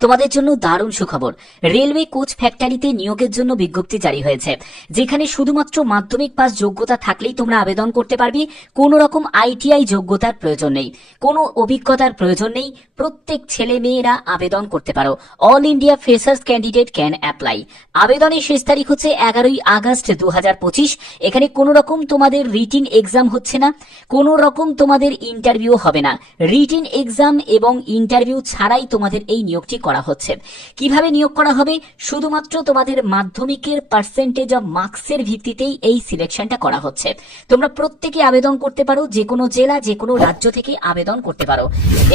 তোমাদের জন্য দারুণ সুখবর। রেলওয়ে কোচ ফ্যাক্টরিতে নিয়োগের জন্য বিজ্ঞপ্তি জারি হয়েছে। যেখানে শুধুমাত্র মাধ্যমিক পাস যোগ্যতা থাকলেই তোমরা আবেদন করতে পারবে, কোনো রকম আইটিআই যোগ্যতার প্রয়োজন নেই। কোনো অভিজ্ঞতার প্রয়োজন নেই, প্রত্যেক ছেলে মেয়েরা আবেদন করতে পারো। All India freshers candidate can apply. আবেদনের শেষ তারিখ হচ্ছে এগারোই আগস্ট দু হাজার পঁচিশ। এখানে কোনো রকম তোমাদের রিটিন এক্সাম হচ্ছে না, কোনো রকম তোমাদের ইন্টারভিউ হবে না। রিটিন এক্সাম এবং ইন্টারভিউ ছাড়াই তোমাদের এই নিয়োগটি করা হচ্ছে। কীভাবে নিয়োগ করা হবে? শুধুমাত্র তোমাদের মাধ্যমিকের পার্সেন্টেজ অফ মার্কসের ভিত্তিতেই এই সিলেকশনটা করা হচ্ছে। তোমরা প্রত্যেকে আবেদন করতে পারো, যে কোনো জেলা, যে কোনো রাজ্য থেকে আবেদন করতে পারো।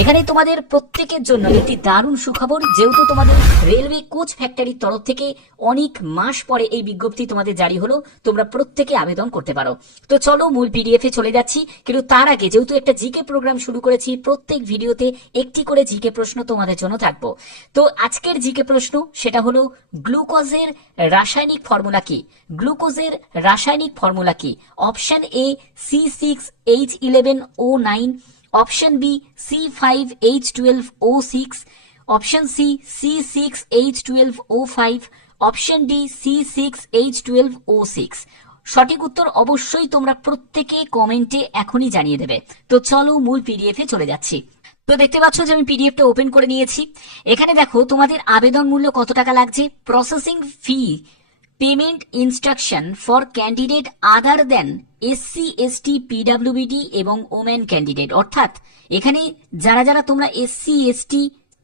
এখানে তোমাদের প্রত্যেকের জন্য একটি দারুণ সুখবর, যেহেতু তোমাদের রেলওয়ে কোচ ফ্যাক্টরির তরফ থেকে অনেক মাস পরে এই বিজ্ঞপ্তি তোমাদের জারি হলো, তোমরা প্রত্যেকে আবেদন করতে পারো। তো চলো মূল পিডিএফ এ চলে যাচ্ছি, কিন্তু তার আগে যেহেতু একটা জিকে প্রোগ্রাম শুরু করেছি, প্রত্যেক ভিডিওতে একটি করে জিকে প্রশ্ন তোমাদের জন্য থাকব। তো আজকের জিকে প্রশ্ন, সেটা হলো, গ্লুকোজের রাসায়নিক ফর্মুলা কি? গ্লুকোজের রাসায়নিক ফর্মুলা কি? Option A C six H eleven O nine option B C five H twelve O six option C C six H twelve O five option D C six H twelve O six সঠিক উত্তর অবশ্যই তোমরা প্রত্যেকে কমেন্টে এখনই জানিয়ে দেবে। তো চলো মূল পিডিএফ এ চলে যাচ্ছি। তো দেখতে পাচ্ছ যে আমি পিডিএফটা ওপেন করে নিয়েছি। এখানে দেখো, তোমাদের আবেদন মূল্য কত টাকা লাগছে? Processing fee payment instruction for candidate other than SC ST পিডাব্লিউবিডি এবং ওমেন ক্যান্ডিডেট অর্থাৎ, এখানে যারা যারা তোমরা এসসি এসটি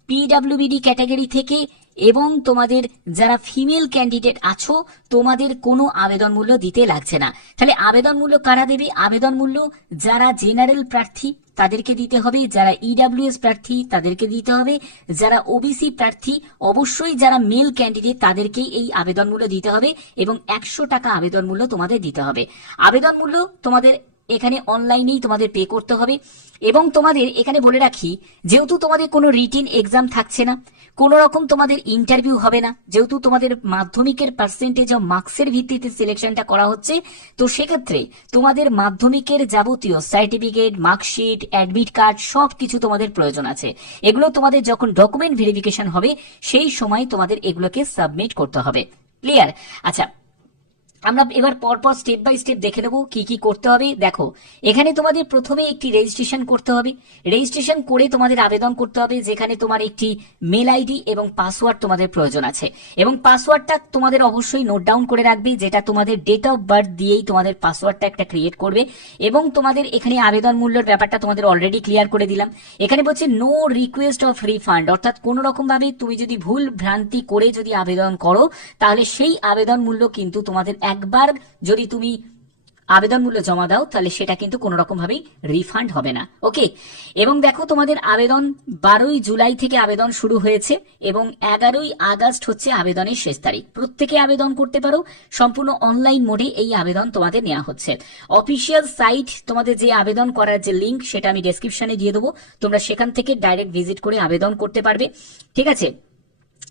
পিডাব্লিউবিডি ক্যাটাগরি থেকে এবং তোমাদের যারা ফিমেল ক্যান্ডিডেট আছো, তোমাদের কোনো আবেদন মূল্য দিতে লাগছে না। তাহলে আবেদন মূল্য কারা দেবে? আবেদন মূল্য যারা জেনারেল প্রার্থী, তাদেরকে দিতে হবে। যারা ইডাব্লিউএস প্রার্থী, তাদেরকে দিতে হবে। যারা ওবিসি প্রার্থী, অবশ্যই যারা মেল ক্যান্ডিডেট তাদেরকেই এই আবেদন মূল্য দিতে হবে এবং একশো টাকা আবেদন মূল্য তোমাদের দিতে হবে। আবেদন মূল্য তোমাদের এখানে অনলাইনেই তোমাদের পে করতে হবে এবং তোমাদের এখানে বলে রাখি, যেহেতু তোমাদের কোনো রিটিন এক্সাম থাকছে না, কোনো রকম তোমাদের ইন্টারভিউ হবে না, যেহেতু তোমাদের মাধ্যমিকের পার্সেন্টেজ অফ মার্কসের ভিত্তিতে সিলেকশনটা করা হচ্ছে, তো সেক্ষেত্রে তোমাদের মাধ্যমিকের যাবতীয় সার্টিফিকেট মার্কশিট অ্যাডমিট কার্ড সব কিছু তোমাদের প্রয়োজন আছে। এগুলো তোমাদের যখন ডকুমেন্ট ভেরিফিকেশন হবে, সেই সময় তোমাদের এগুলোকে সাবমিট করতে হবে। ক্লিয়ার আচ্ছা আমরা এবার পরপর স্টেপ বাই স্টেপ দেখে নেব কি কি করতে হবে। দেখো, এখানে তোমাদের প্রথমে একটি রেজিস্ট্রেশন করতে হবে। রেজিস্ট্রেশন করে তোমাদের আবেদন করতে হবে, যেখানে তোমার একটি মেল আইডি এবং পাসওয়ার্ড তোমাদের প্রয়োজন আছে। এবং পাসওয়ার্ডটা তোমাদের অবশ্যই নোট ডাউন করে রাখবে, যেটা তোমাদের ডেট অফ বার্থ দিয়েই তোমাদের পাসওয়ার্ডটা একটা ক্রিয়েট করবে। এবং তোমাদের এখানে আবেদন মূল্যের ব্যাপারটা তোমাদের অলরেডি ক্লিয়ার করে দিলাম। এখানে বলছে নো রিকোয়েস্ট অফ রিফান্ড অর্থাৎ কোনো রকম ভাবে তুমি যদি ভুল ভ্রান্তি করে যদি আবেদন করো, তাহলে সেই আবেদন মূল্য কিন্তু তোমাদের একবার যদি তুমি আবেদন মূল্য জমা দাও, তাহলে সেটা কিন্তু কোনো রকম ভাবেই রিফান্ড হবে না। ওকে এবং দেখো, তোমাদের আবেদন বারোই জুলাই থেকে আবেদন শুরু হয়েছে এবং এগারোই আগস্ট হচ্ছে আবেদনের শেষ তারিখ। প্রত্যেকে আবেদন করতে পারো। সম্পূর্ণ অনলাইন মোডে এই আবেদন তোমাদের নেওয়া হচ্ছে। অফিসিয়াল সাইট তোমাদের যে আবেদন করার যে লিঙ্ক সেটা আমি ডেসক্রিপশনে দিয়ে দেবো। তোমরা সেখান থেকে ডাইরেক্ট ভিজিট করে আবেদন করতে পারবে। ঠিক আছে?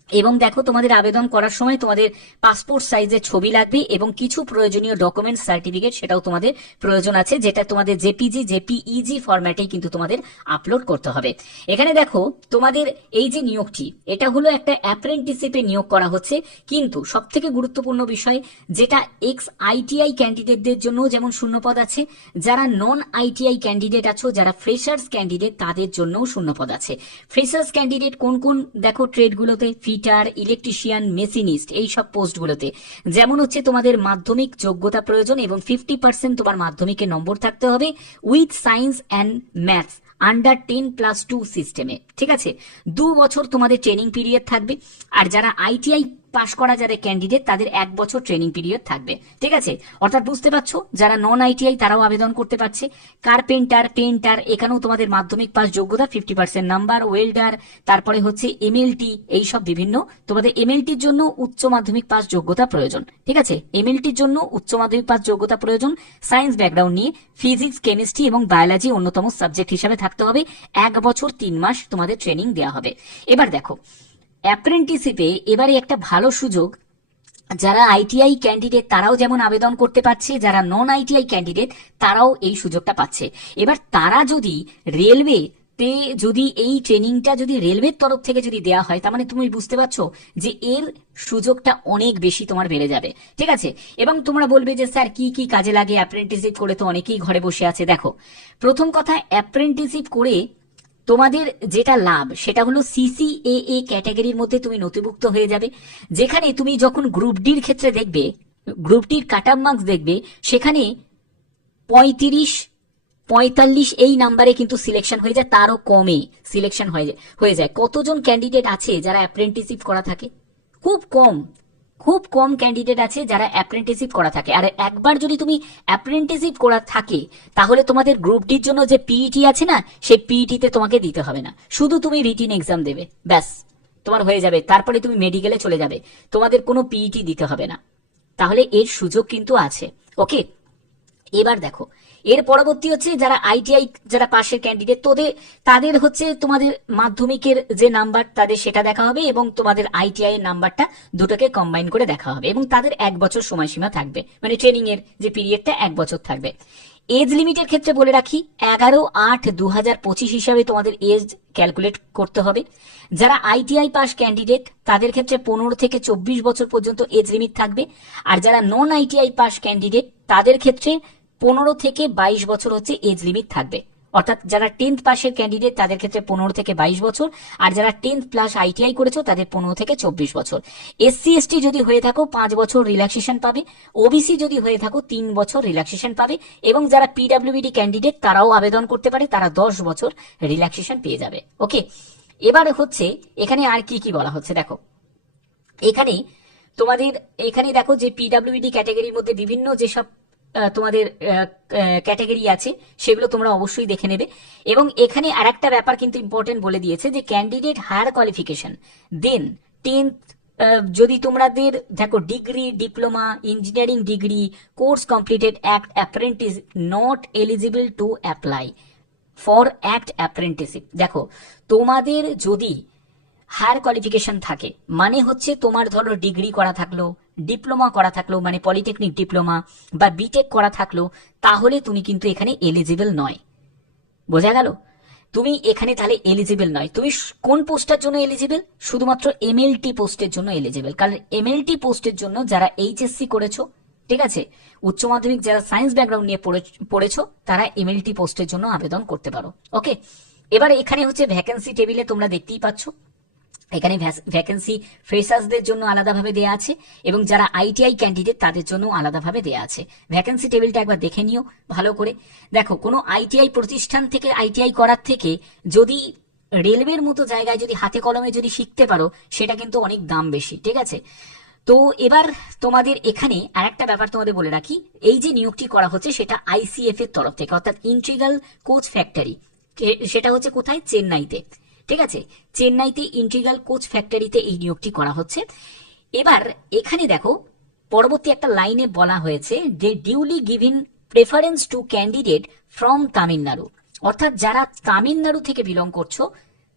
এবং দেখো, তোমাদের আবেদন করার সময় তোমাদের পাসপোর্ট সাইজের ছবি লাগবে এবং কিছু প্রয়োজনীয় ডকুমেন্ট সার্টিফিকেট সেটাও তোমাদের প্রয়োজন আছে, যেটা তোমাদের জেপিজি জেপিইজি ফরম্যাটেই কিন্তু তোমাদের আপলোড করতে হবে। এখানে দেখো, তোমাদের এই যে নিয়োগটি, এটা হলো একটা অ্যাপ্রেন্টিসিপে নিয়োগ করা হচ্ছে, কিন্তু সব থেকে গুরুত্বপূর্ণ বিষয়, যেটা এক্স আইটিআই ক্যান্ডিডেটদের জন্য যেমন শূন্যপদ আছে, যারা নন আইটিআই ক্যান্ডিডেট আছো, যারা ফ্রেশার্স ক্যান্ডিডেট তাদের জন্যও শূন্যপদ আছে। ফ্রেশার্স ক্যান্ডিডেট কোন কোন, দেখো ট্রেডগুলোতে ফিটার ইলেকট্রিশিয়ান মেশিনিস্ট এই সব পোস্টগুলোতে। যেমন হচ্ছে তোমাদের মাধ্যমিক যোগ্যতা প্রয়োজন এবং ফিফটি পার্সেন্ট তোমার মাধ্যমিকে নম্বর থাকতে হবে with science and maths under ten plus two সিস্টেমে ঠিক আছে? দু বছর তোমাদের ট্রেনিং পিরিয়ড থাকবে। আর যারা আইটিআই পাশ করা যাদের ক্যান্ডিডেট তাদের এক বছর ট্রেনিং পিরিয়ড থাকবে। ঠিক আছে? অর্থাৎ বুঝতে পারছ, যারা নন আইটিআই তারাও আবেদন করতে পারছে। কার্পেন্টার পেন্টার এখানেও তোমাদের মাধ্যমিক পাস যোগ্যতা ফিফটি পার্সেন্ট নাম্বার ওয়েল্ডার তারপরে হচ্ছে এমএলটি এইসব বিভিন্ন। তোমাদের এমএলটির জন্য উচ্চ মাধ্যমিক পাস যোগ্যতা প্রয়োজন। ঠিক আছে? এমএলটির জন্য উচ্চ মাধ্যমিক পাস যোগ্যতা প্রয়োজন। সায়েন্স ব্যাকগ্রাউন্ড নিয়ে ফিজিক্স কেমিস্ট্রি এবং বায়োলজি অন্যতম সাবজেক্ট হিসাবে থাকতে হবে। এক বছর তিন মাস তোমাদের ট্রেনিং দেওয়া হবে। এবার দেখো অ্যাপ্রেন্টিসিপে এবারে একটা ভালো সুযোগ। যারা আইটিআই ক্যান্ডিডেট, তারাও যেমন আবেদন করতে পারছে, যারা নন আইটিআই ক্যান্ডিডেট, তারাও এই সুযোগটা পাচ্ছে। এবার তারা যদি রেলওয়ে তে যদি এই ট্রেনিংটা যদি রেলওয়ের তরফ থেকে যদি দেওয়া হয়, তার মানে তুমি বুঝতে পারছ যে এর সুযোগটা অনেক বেশি তোমার বেড়ে যাবে। ঠিক আছে? এবং তোমরা বলবে যে, স্যার, কি কি কাজে লাগে? অ্যাপ্রেন্টিসিপ করে তো অনেকেই ঘরে বসে আছে। দেখো, প্রথম কথা অ্যাপ্রেন্টিসিপ করে তোমাদের যেটা লাভ, সেটা হলো সিসিএএ ক্যাটাগরির মধ্যে তুমি নথিভুক্ত হয়ে যাবে। যেখানে তুমি যখন গ্রুপ ডির ক্ষেত্রে দেখবে গ্রুপ ডির কাট মার্কস দেখবে, সেখানে পঁয়ত্রিশ, পঁয়তাল্লিশ এই নাম্বারে কিন্তু সিলেকশন হয়ে যায়, তারও কমে সিলেকশন হয়ে যায় হয়ে যায়। কতজন ক্যান্ডিডেট আছে যারা অ্যাপ্রেন্টিসিপ করা থাকে? খুব কম। খুব কম ক্যান্ডিডেট আছে যারা অ্যাপ্রেন্টিসিপ করা থাকে। আর একবার যদি তুমি অ্যাপ্রেন্টিসিপ করা থাকে, তাহলে তোমাদের গ্রুপটির জন্য যে পিইটি আছে না, সেই পিইটিতে তোমাকে দিতে হবে না। শুধু তুমি রিটিন এক্সাম দেবে, ব্যাস। তোমার হয়ে যাবে। তারপরে তুমি মেডিকেলে চলে যাবে। তোমাদের কোনো পিইটি দিতে হবে না। তাহলে এর সুযোগ কিন্তু আছে। ওকে এবার দেখো, এর পরবর্তী হচ্ছে যারা আইটিআই যারা পাশের ক্যান্ডিডেট তোদের, তাদের হচ্ছে তোমাদের মাধ্যমিকের যে নাম্বার তাদের সেটা দেখা হবে এবং তোমাদের আইটিআই এর নাম্বারটা দুটোকে কম্বাইন করে দেখা হবে এবং তাদের এক বছর সময়সীমা থাকবে। মানে ট্রেনিং এর যে পিরিয়ডটা এক বছর থাকবে। এজ লিমিটের ক্ষেত্রে বলে রাখি, এগারো আট দু হাজার পঁচিশ হিসাবে তোমাদের এজ ক্যালকুলেট করতে হবে। যারা আইটিআই পাস ক্যান্ডিডেট তাদের ক্ষেত্রে পনেরো থেকে চব্বিশ বছর পর্যন্ত এজ লিমিট থাকবে। আর যারা নন আইটিআই পাস ক্যান্ডিডেট তাদের ক্ষেত্রে পনেরো থেকে বাইশ বছর হচ্ছে এজ লিমিট থাকবে। অর্থাৎ যারা টেন্থ পাসের ক্যান্ডিডেট তাদের ক্ষেত্রে পনেরো থেকে বাইশ বছর। আর যারা টেন্থ প্লাস আইটিআই করেছ, তাদের পনেরো থেকে চব্বিশ বছর। এসসি এসটি যদি হয়ে থাকো, পাঁচ বছর রিল্যাক্সেশন পাবে। ওবিসি যদি হয়ে থাকো, তিন বছর রিল্যাক্সেশন পাবে। এবং যারা পিডাব্লিউবিডি ক্যান্ডিডেট তারাও আবেদন করতে পারে, তারা দশ বছর রিল্যাক্সেশন পেয়ে যাবে। ওকে এবার হচ্ছে, এখানে আর কি কি বলা হচ্ছে? দেখো। এখানে তোমাদের, এখানে দেখো যে পিডাব্লিউডি ক্যাটাগরির মধ্যে বিভিন্ন যেসব তোমাদের ক্যাটাগরি আছে, সেগুলো তোমরা অবশ্যই দেখে নেবে। এবং এখানে আর একটা ব্যাপার কিন্তু ইম্পর্টেন্ট বলে দিয়েছে যে candidate higher qualification than tenth যদি তোমাদের, দেখো degree diploma engineering degree course completed act apprentice not eligible to apply for act apprenticeship দেখো, তোমাদের যদি হায়ার কোয়ালিফিকেশন থাকে মানে হচ্ছে তোমার ধরো ডিগ্রি করা থাকল ডিপ্লোমা করা থাকল মানে পলিটেকনিক ডিপ্লোমা বা বিটেক করা থাকল তাহলে তুমি কিন্তু এখানে এলিজিবল নয়। বোঝা গেল? তুমি এখানে তাহলে এলিজিবল নয়। তুমি কোন পোস্টের জন্য এলিজিবল শুধুমাত্র এমএলটি পোস্টের জন্য এলিজিবল কারণ এমএলটি পোস্টের জন্য যারা এইচএসসি করেছ, ঠিক আছে, উচ্চ মাধ্যমিক যারা সায়েন্স ব্যাকগ্রাউন্ড নিয়ে পড়েছো, তারা এমএলটি পোস্টের জন্য আবেদন করতে পারো। ওকে এবার এখানে হচ্ছে ভ্যাকেন্সি টেবিলে তোমরা দেখতেই পাচ্ছ। এখানে ভ্যাকেন্সি ফ্রেশার্সদের জন্য আলাদাভাবে দেয়া আছে এবং যারা আইটিআই ক্যান্ডিডেট তাদের জন্য আলাদাভাবে দেয়া আছে। ভ্যাকেন্সি টেবিলটা একবার দেখে নিও ভালো করে। দেখো, কোনো আইটিআই প্রতিষ্ঠান থেকে আইটিআই করার থেকে যদি রেলওয়ের মতো জায়গায় যদি হাতে কলমে যদি শিখতে পারো, সেটা কিন্তু অনেক দাম বেশি, ঠিক আছে? তো এবার তোমাদের এখানে আরেকটা ব্যাপার তোমাদের বলে রাখি। এই যে নিয়োগটি করা হচ্ছে, সেটা আইসিএফ এর তরফ থেকে, অর্থাৎ ইন্ট্রিগাল কোচ ফ্যাক্টরি সেটা হচ্ছে কোথায়? চেন্নাইতে। ঠিক আছে, চেন্নাইতে ইন্টিগ্রাল কোচ ফ্যাক্টরিতে এই নিয়োগটি করা হচ্ছে। এবার এখানে দেখো, পরবর্তী একটা লাইনে বলা হয়েছে যে duly given preference to candidate from Tamil Nadu অর্থাৎ যারা তামিলনাড়ু থেকে বিলং করছ,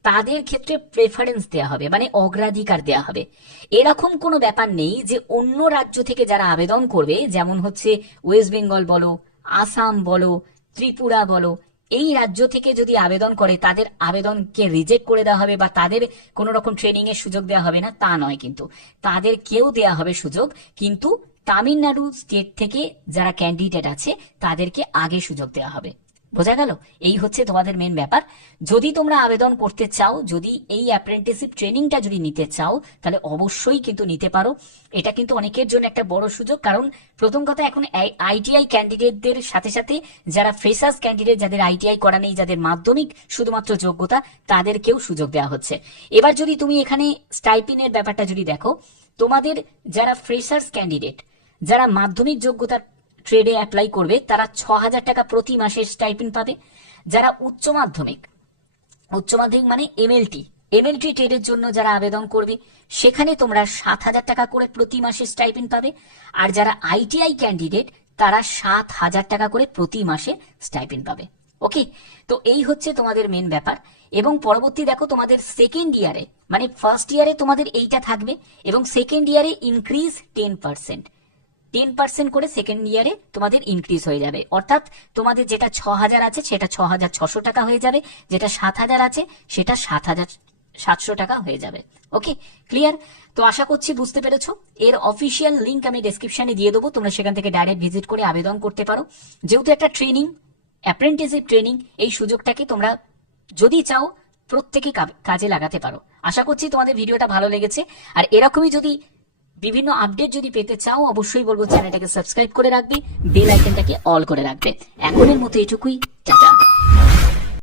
তাদের ক্ষেত্রে প্রেফারেন্স দেওয়া হবে মানে অগ্রাধিকার দেওয়া হবে। এরকম কোনো ব্যাপার নেই যে অন্য রাজ্য থেকে যারা আবেদন করবে, যেমন হচ্ছে ওয়েস্ট বেঙ্গল বলো আসাম বলো, ত্রিপুরা বলো এই রাজ্য থেকে যদি আবেদন করে, তাদের আবেদনকে রিজেক্ট করে দেওয়া হবে বা তাদের কোনো রকম ট্রেনিং এর সুযোগ দেওয়া হবে না, তা নয় কিন্তু। তাদের কেউ দেওয়া হবে সুযোগ, কিন্তু তামিলনাড়ু স্টেট থেকে যারা ক্যান্ডিডেট আছে, তাদেরকে আগে সুযোগ দেওয়া হবে। বোঝা গেল? এই হচ্ছে তোমাদের মেন ব্যাপার। যদি তোমরা আবেদন করতে চাও, যদি এই অ্যাপ্রেন্টিসিপ ট্রেনিংটা যদি নিতে চাও, তাহলে অবশ্যই কিন্তু নিতে পারো। এটা কিন্তু অনেকের জন্য একটা বড় সুযোগ, কারণ প্রথম কথা, এখন আইটিআই ক্যান্ডিডেটদের সাথে সাথে যারা ফ্রেশার্স ক্যান্ডিডেট যাদের আইটিআই করা নেই, যাদের মাধ্যমিক শুধুমাত্র যোগ্যতা, তাদেরকেও সুযোগ দেওয়া হচ্ছে। এবার যদি তুমি এখানে স্টাইপিনের ব্যাপারটা যদি দেখো, তোমাদের যারা ফ্রেশার্স ক্যান্ডিডেট যারা মাধ্যমিক যোগ্যতার ট্রেডে অ্যাপ্লাই করবে, তারা ছ হাজার টাকা প্রতি মাসে স্টাইপিন পাবে। যারা উচ্চ মাধ্যমিক উচ্চ মাধ্যমিক মানে এমএলটি এমএলটি ট্রেডের জন্য যারা আবেদন করবে, সেখানে তোমরা সাত হাজার টাকা করে প্রতি মাসে স্টাইপেন্ড পাবে। আর যারা আইটিআই ক্যান্ডিডেট তারা সাত হাজার টাকা করে প্রতি মাসে স্টাইপেন্ড পাবে। ওকে তো এই হচ্ছে তোমাদের মেন ব্যাপার। এবং পরবর্তী দেখো, তোমাদের সেকেন্ড ইয়ারে মানে ফার্স্ট ইয়ারে তোমাদের এইটা থাকবে এবং সেকেন্ড ইয়ারে increase ten percent ten percent করে সেকেন্ড ইয়ারে তোমাদের ইনক্রিজ হয়ে যাবে। অর্থাৎ তোমাদের যেটা ছ হাজার আছে, সেটা ছ হাজার ছশো টাকা হয়ে যাবে। যেটা সাত হাজার আছে, সেটা সাত হাজার সাতশো টাকা হয়ে যাবে। ওকে ক্লিয়ার তো আশা করছি বুঝতে পেরেছ। এর অফিসিয়াল লিঙ্ক আমি ডেসক্রিপশনে দিয়ে দেবো। তোমরা সেখান থেকে ডাইরেক্ট ভিজিট করে আবেদন করতে পারো। যেহেতু একটা ট্রেনিং অ্যাপ্রেন্টিসিপ ট্রেনিং এই সুযোগটাকে তোমরা যদি চাও, প্রত্যেকে কাজে লাগাতে পারো। আশা করছি তোমাদের ভিডিওটা ভালো লেগেছে। আর এরকমই যদি বিভিন্ন আপডেট যদি পেতে চাও, অবশ্যই বলব চ্যানেলটাকে সাবস্ক্রাইব করে রাখবে বেল আইকনটাকে অল করে রাখবে। এখনের মতো এটুকুই।